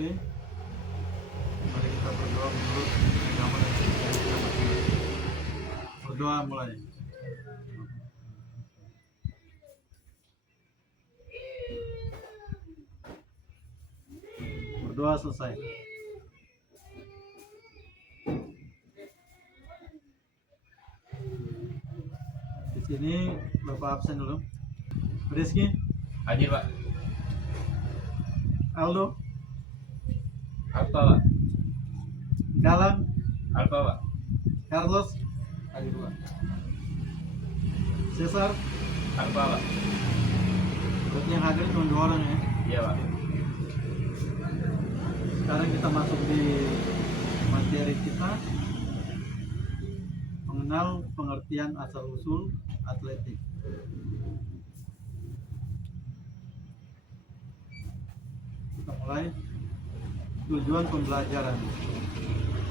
berdiri. Mari kita berdoa menurut agama dan ajaran kita masing-masing. Berdoa mulai. Berdoa selesai. Di sini Bapak absen dulu. Rizky, Hadir Pak. Aldo, Alfa Pak. Galang, Alfa Pak. Carlos, Hadir Pak. Cesar. Alfa Pak. Berarti yang hadir cuma 2 orang ya. Iya Pak. Sekarang kita masuk di materi kita, mengenal pengertian asal-usul atletik. Kita mulai. Tujuan pembelajaran.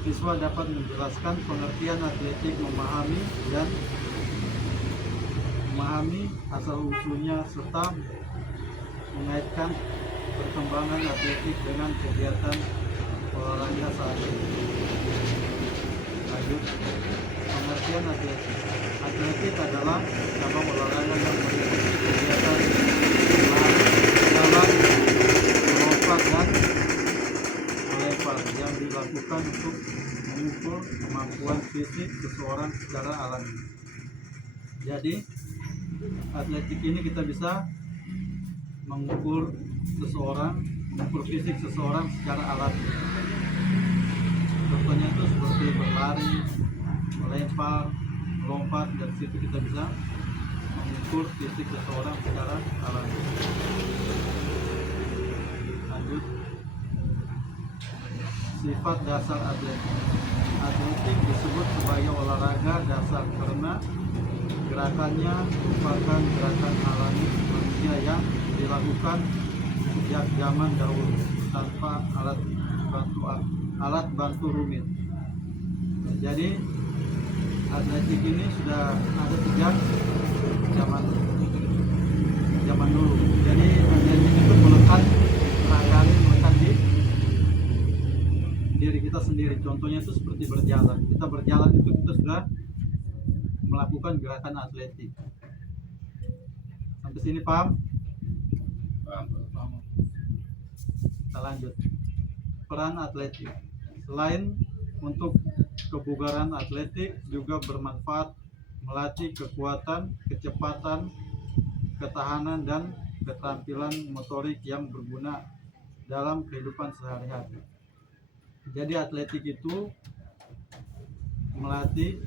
Siswa dapat menjelaskan pengertian atletik, memahami asal-usulnya serta mengaitkan perkembangan atletik dengan kegiatan olahraga saat ini. Lanjut. Pengertian atletik. Atletik adalah cabang olahraga yang meliputi kegiatan jalan, melompat dan melempar yang dilakukan untuk mengukur kemampuan fisik seseorang secara alami. Jadi atletik ini kita bisa mengukur fisik seseorang secara alami. Contohnya itu seperti berlari, melempar, melompat. Dari situ kita bisa mengukur fisik seseorang secara alami. Lanjut. Sifat dasar atletik. Atletik disebut sebagai olahraga dasar karena gerakannya merupakan gerakan alami manusia yang dilakukan sejak zaman dahulu tanpa alat bantu rumit. Jadi atletik ini sudah ada sejak zaman dulu. Jadi atletik itu melekat di diri kita sendiri. Contohnya itu seperti berjalan. Kita berjalan itu kita sudah melakukan gerakan atletik. Sampai sini paham? Paham. Kita lanjut. Peran atletik. Selain untuk kebugaran, atletik juga bermanfaat melatih kekuatan, kecepatan, ketahanan, dan keterampilan motorik yang berguna dalam kehidupan sehari-hari. Jadi atletik itu melatih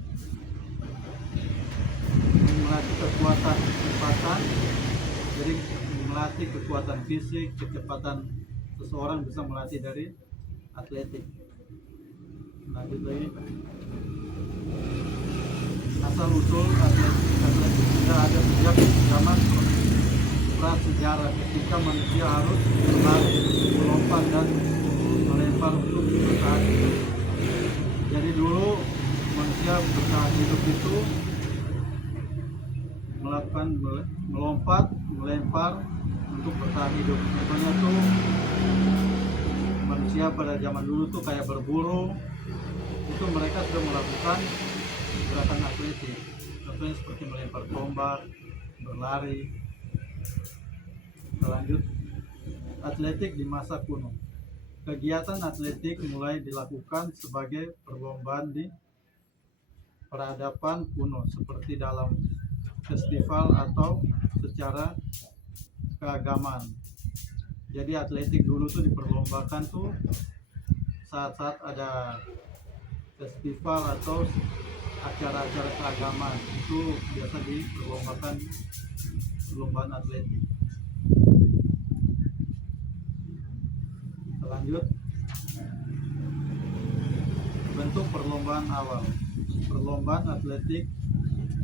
kecepatan, jadi melatih kekuatan fisik, kecepatan seseorang bisa melatih dari atletik. Lanjut lagi. Asal usul atletik sudah ada sejak zaman prasejarah ketika manusia harus berlari, melompat dan melempar untuk bertahan hidup. Jadi dulu manusia bertahan hidup itu melakukan melompat, melempar untuk bertahan hidup. Contohnya tuh manusia pada zaman dulu tuh kayak berburu, itu mereka sudah melakukan gerakan atletik. Contohnya seperti melempar tombak, berlari. Lanjut. Atletik di masa kuno. Kegiatan atletik mulai dilakukan sebagai perlombaan di peradaban kuno seperti dalam festival atau secara keagamaan. Jadi atletik dulu tuh diperlombakan tuh saat-saat ada festival atau acara-acara keagamaan, itu biasa diperlombakan perlombaan atletik. Lanjut. Bentuk perlombaan awal. Perlombaan atletik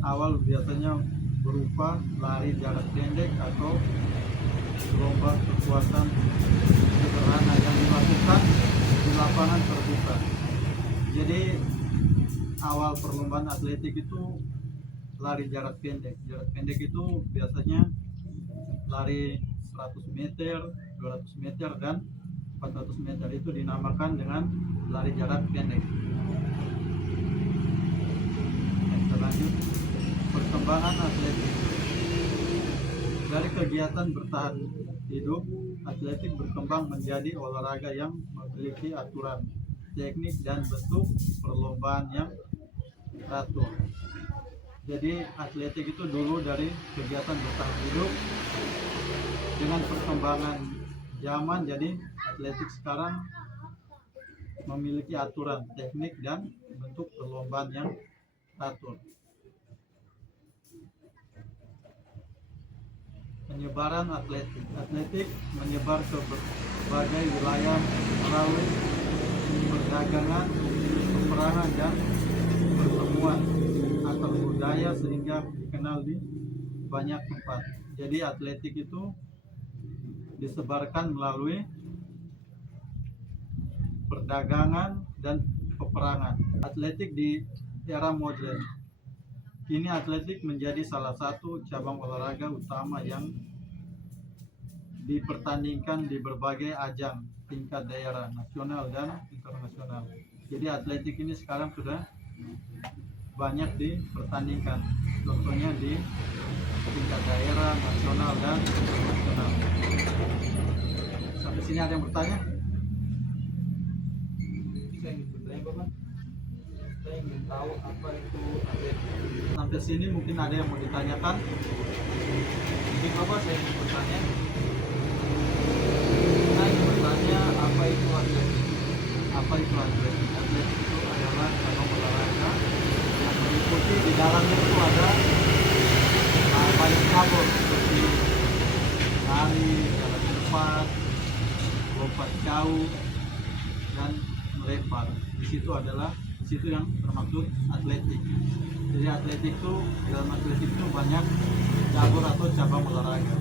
awal biasanya berupa lari jarak pendek atau lomba kekuatan sederhana yang dilakukan di lapangan terbuka. Jadi awal perlombaan atletik itu lari jarak pendek. Jarak pendek itu biasanya lari 100 meter, 200 meter, dan 400 meter itu dinamakan dengan lari jarak pendek. Kita lanjut, perkembangan atletik. Dari kegiatan bertahan hidup, atletik berkembang menjadi olahraga yang memiliki aturan, teknik, dan bentuk perlombaan yang teratur. Jadi atletik itu dulu dari kegiatan bertahan hidup, dengan perkembangan zaman jadi atletik sekarang memiliki aturan, teknik, dan bentuk perlombaan yang teratur. Penyebaran atletik. Atletik menyebar ke berbagai wilayah melalui perdagangan, peperangan, dan pertemuan antar budaya sehingga dikenal di banyak tempat. Jadi atletik itu disebarkan melalui perdagangan dan peperangan. Atletik di era modern. Kini atletik menjadi salah satu cabang olahraga utama yang dipertandingkan di berbagai ajang tingkat daerah, nasional, dan internasional. Jadi atletik ini sekarang sudah banyak dipertandingkan. Contohnya di tingkat daerah, nasional, dan internasional. Sampai sini ada yang bertanya? Saya ingin bertanya, Bapak. Saya ingin tahu apa itu atletik. Sampai sini mungkin ada yang mau ditanyakan. Mungkin Bapak saya ingin bertanya. Saya ingin bertanya apa itu atletik. Apa itu atletik? Atletik itu adalah cabang olahraga yang meliputi di dalamnya itu ada banyak cabur seperti lari, jalan cepat, lompat jauh, dan melempar. Di situ yang termaksud atletik. Jadi atletik itu, dalam atletik itu banyak cabur atau cabang olahraga.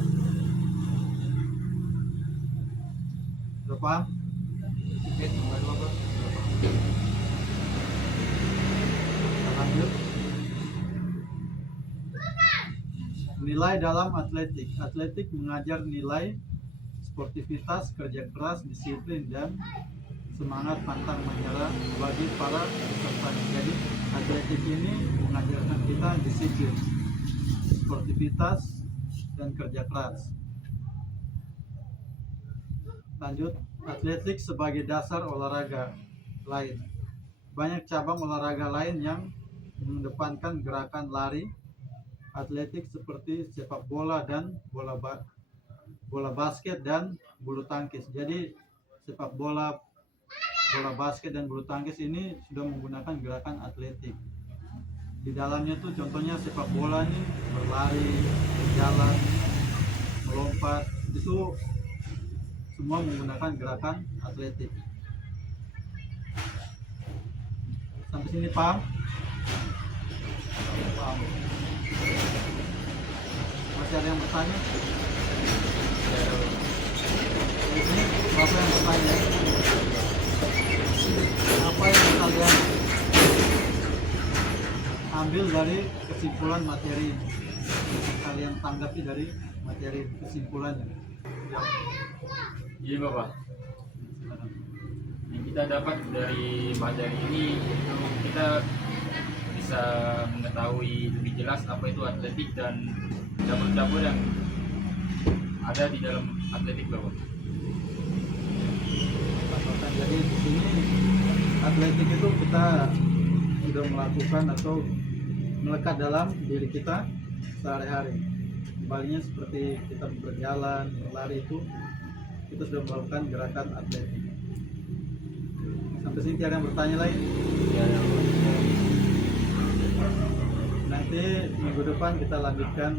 Sudah paham? Oke, mulai dulu, Bro. Kita lanjut. Nilai dalam atletik. Atletik mengajar nilai sportivitas, kerja keras, disiplin, dan semangat pantang menyerah bagi para pesertanya. Jadi atletik ini mengajarkan kita disiplin, sportivitas, dan kerja keras. Lanjut, atletik sebagai dasar olahraga lain. Banyak cabang olahraga lain yang mengedepankan gerakan lari atletik seperti sepak bola dan bola basket dan bulu tangkis. Jadi sepak bola, bola basket, dan bulu tangkis ini sudah menggunakan gerakan atletik. Di dalamnya tuh contohnya sepak bola ini berlari, berjalan, melompat, itu semua menggunakan gerakan atletik. Sampai sini paham? Paham. Masih ada yang bertanya? Ini Bapak yang bertanya. Apa yang kalian ambil dari kesimpulan materi ini? Kalian tanggapi dari materi kesimpulannya? Iya Bapak. Yang kita dapat dari materi ini itu kita bisa mengetahui lebih jelas apa itu atletik dan cabur-cabur yang ada di dalam atletik Bapak. Jadi di sini atletik itu kita sudah melakukan atau melekat dalam diri kita sehari-hari. Kembalinya seperti kita berjalan, berlari itu kita sudah melakukan gerakan atletik. Sampai sini ada yang bertanya lagi? Ya, Nanti minggu depan kita lanjutkan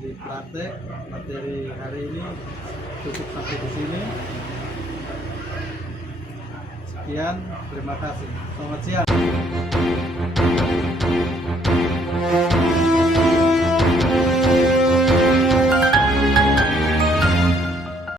di praktek. Materi hari ini cukup sampai di sini. Sekian, terima kasih. Selamat siang.